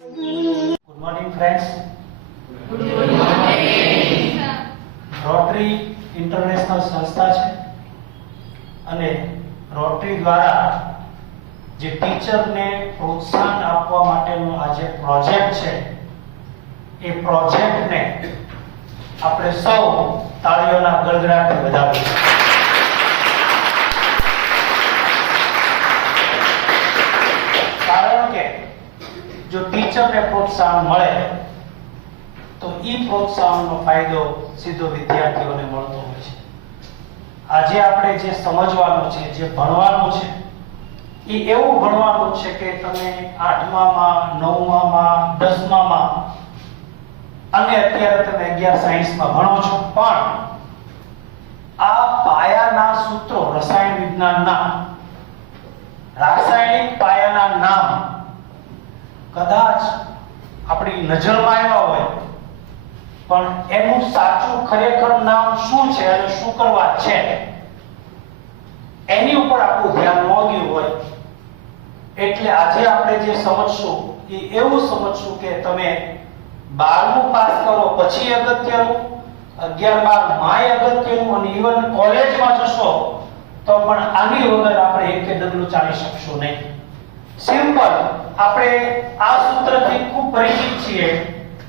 Good morning, friends. Good morning. Rotary international સંસ્થા છે અને રોટરી દ્વારા જે ટીચરને પ્રોત્સાહન આપવા માટેનો આ જે પ્રોજેક્ટ છે એ પ્રોજેક્ટને આપણે સૌ તાળીઓના ગડગડાટથી વધાવીએ. કારણ કે જો ટીચરને પ્રોત્સાહન મળે તો ઈ પ્રોત્સાહનનો ફાયદો સીધો વિદ્યાર્થીઓને મળતો હોય છે. આજે આપણે જે સમજવાનું છે, જે ભણવાનું છે, એ એવું ભણવાનું છે કે તમે 8મામાં, 9મામાં, 10મામાં અને અત્યારે તમે 11 સાયન્સમાં ભણો છો, પણ આ પાયાના સૂત્રો રસાયણ વિજ્ઞાનના રાસાયણિક પાયાના નામ કદાચ આપણી નજરમાં આવ્યા હોય, પણ એનું સાચું ખરેખર નામ શું છે અને શું કરવા છે એની ઉપર આપણું ધ્યાન ન ગયું હોય. એટલે આજે આપણે જે સમજશું એ એવું સમજશું કે તમે 12મું પાસ કરો પછી અગત્યનું, 11-12 માય અગત્યનું, અને ઇવન કોલેજમાં જશો તો પણ આની વગર આપણે એક ડગલું ચાલી શકશું નહીં. સિમ્પલ, આપણે આ સૂત્રથી ખૂબ પરિચિત છીએ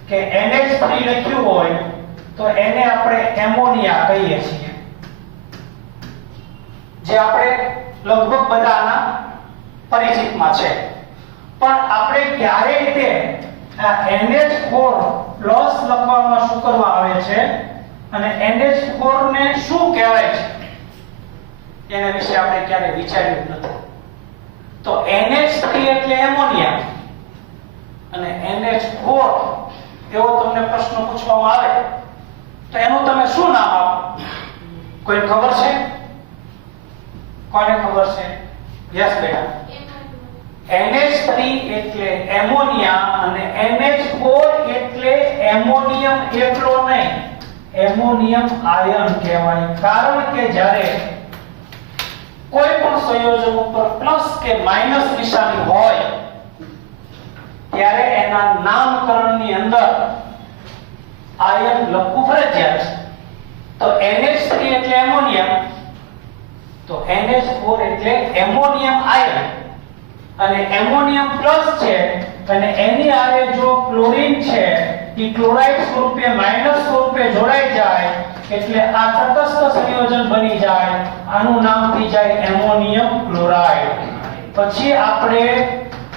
કે NH3 લખ્યું હોય તો એને આપણે એમોનિયા કહીએ છીએ, જે આપણે લગભગ બધાના પરિચિતમાં છે. પણ આપણે ક્યારેય તે NH4 પ્લસ લખવામાં શું કરવા આવે છે અને NH4 ને શું કહેવાય છે એના વિશે આપણે ક્યારેય વિચાર્યું નથી. તો NH3 એટલે એમોનિયા અને NH4 એવો તમને પ્રશ્ન પૂછવામાં આવે તો એનું તમે શું નામ આપો? કોઈ ખબર છે? કોને ખબર છે? યસ બેટા. NH3 એટલે એમોનિયા અને NH4 એટલે એમોનિયમ એટલો નહીં, એમોનિયમ આયન કહેવાય. કારણ કે જ્યારે કોઈ પણ સંયોજન ઉપર પ્લસ કે માઈનસ નિશાની હોય ત્યારે એના નામકરણની અંદર આયન લખવું ફરજિયાત છે. તો NH3 એટલે એમોનિયા, તો NH4 એટલે એમોનિયમ આયન, અને એમોનિયમ પ્લસ છે અને એની આરે જો ક્લોરીન છે એ ક્લોરાઇડ સ્વરૂપે માઈનસ સ્વરૂપે જોડાઈ જાય એટલે આ તટસ્થ સંયોજન બની જાય. આનું નામ થઈ જાય એમોનિયમ ક્લોરાઇડ. પછી આપણે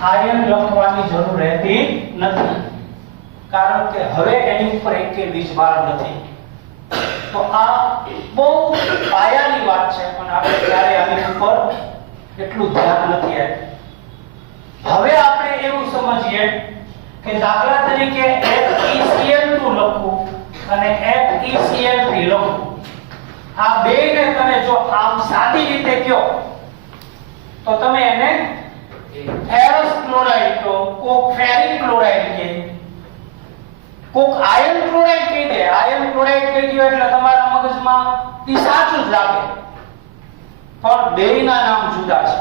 આયન લખવાની જરૂર રહેતી નથી, કારણ કે હવે એની ઉપર એકે બીજભાર નથી. તો આ બહુ પાયાની વાત છે, પણ આપણે ક્યારે આની ઉપર એટલું ધ્યાન નથી આપ્યું. હવે આપણે એવું સમજીએ કે દાખલા તરીકે FeCl2 લખવું અને FeCl3 લખવું, આ બેને તમે જો આમ સાદી રીતે કહો તો તમે એને ફેરસ ક્લોરાઇડ કહો, કોક ફેરિક ક્લોરાઇડ કહે, કોક આયર્ન ક્લોરાઇડ કહી દે. આયર્ન ક્લોરાઇડ કહી દો એટલે તમારા મગજમાં ઈ સાચું જ લાગે, પણ બેયના નામ જુદા છે.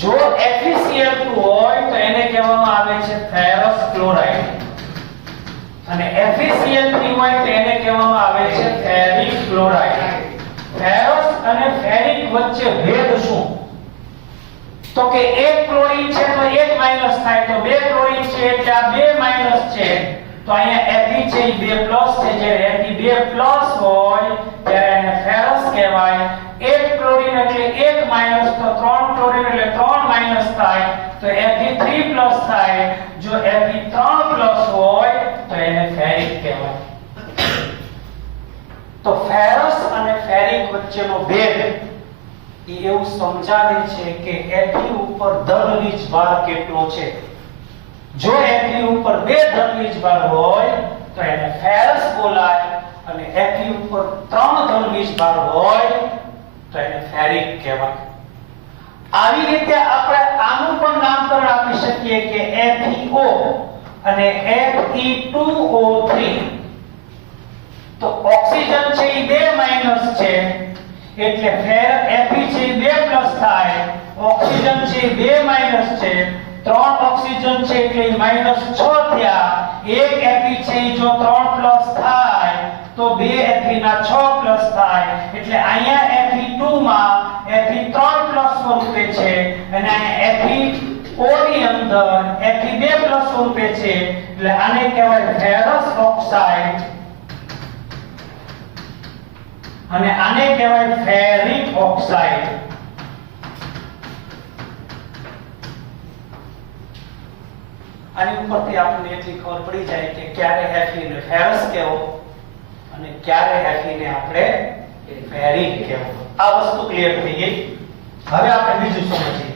જો FeCl2 હોય તો એને કહેવામાં આવે છે ફેરસ ક્લોરાઇડ, અને FeCl3 હોય તો એને કહેવામાં આવે છે ફેરિક ક્લોરાઇડ. ફેરસ અને ફેરિક વચ્ચે ભેદ શું? તો કે એક ક્લોરીન છે તો એક માઈનસ થાય, તો બે ક્લોરીન છે એટલે આ બે માઈનસ છે, તો અહીંયા Fe છે એ બે પ્લસ છે. જ્યારે Fe બે પ્લસ હોય ત્યારે એને ફેરસ કહેવાય. એક ક્લોરીન એટલે એક માઈનસ, તો ત્રણ ક્લોરીન એટલે ત્રણ માઈનસ થાય, તો Fe3 પ્લસ થાય. જો Fe3 પ્લસ હોય તો એને ફેરિક કહેવાય. તો ફેરસ અને ફેરિક વચ્ચેનો ભેદ એ એવું સમજાવે છે કે Fe ઉપર ધન વીજભાર કેટલો છે. જો Fe ઉપર બે ધન વીજભાર હોય તો એને ફેરસ બોલાય, અને Fe ઉપર ત્રણ ધન વીજભાર હોય તો એને ફેરિક કહેવાય. આવી રીતે આપણે આનું પણ નામકરણ આપી શકીએ કે FeO અને Fe2O3. તો ઓક્સિજન છે એ બે માઈનસ છે એટલે Fe છે એ બે પ્લસ થાય, ઓક્સિજન છે એ બે માઈનસ છે ત્રણ ઓક્સિજન છે એટલે -6 થયા. એક Fe છે ઈ જો 3 પ્લસ થાય તો બે Fe ના 6 પ્લસ થાય એટલે અહીંયા Fe2 માં Fe3 પ્લસ સ્વરૂપે છે અને અહીંયા FeO ની અંદર Fe2 પ્લસ સ્વરૂપે છે એટલે આને કહેવાય ફેરસ ઓક્સાઇડ અને આને કહેવાય ફેરિક ઓક્સાઇડ. આની ઉપરથી આપણને એટલી ખબર પડી જાય કે ક્યારે Fe ને ફેરસ કહેવો અને ક્યારે Fe ને આપણે ફેરિક કહેવો. આ વસ્તુ ક્લિયર થઈ ગઈ. હવે આપણે બીજું સમજીએ.